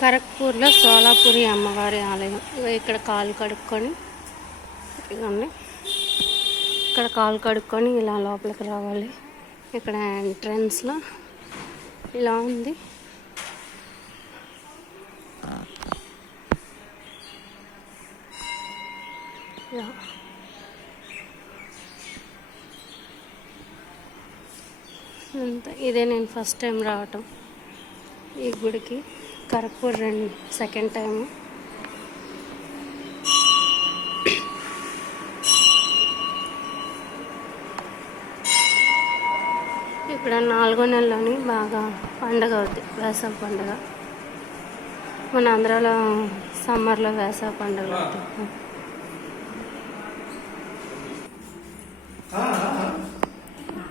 ఖరగ్పూర్లో సోలాపురి అమ్మవారి ఆలయం. ఇక్కడ కాలు కడుక్కొని ఇదిగోండి, ఇక్కడ కాలు కడుక్కొని ఇలా లోపలికి రావాలి. ఇక్కడ ఎంట్రన్స్లో ఇలా ఉంది. ఇదే నేను ఫస్ట్ టైం రావటం ఈ గుడికి. Kharagpur second time. ఇక్కడ 4వ నెలలోని బాగా పండగ అవుతుంది, వేసవి పండుగ. మన ఆంధ్రాలో సమ్మర్లో వేసవి పండుగ అవుతుంది.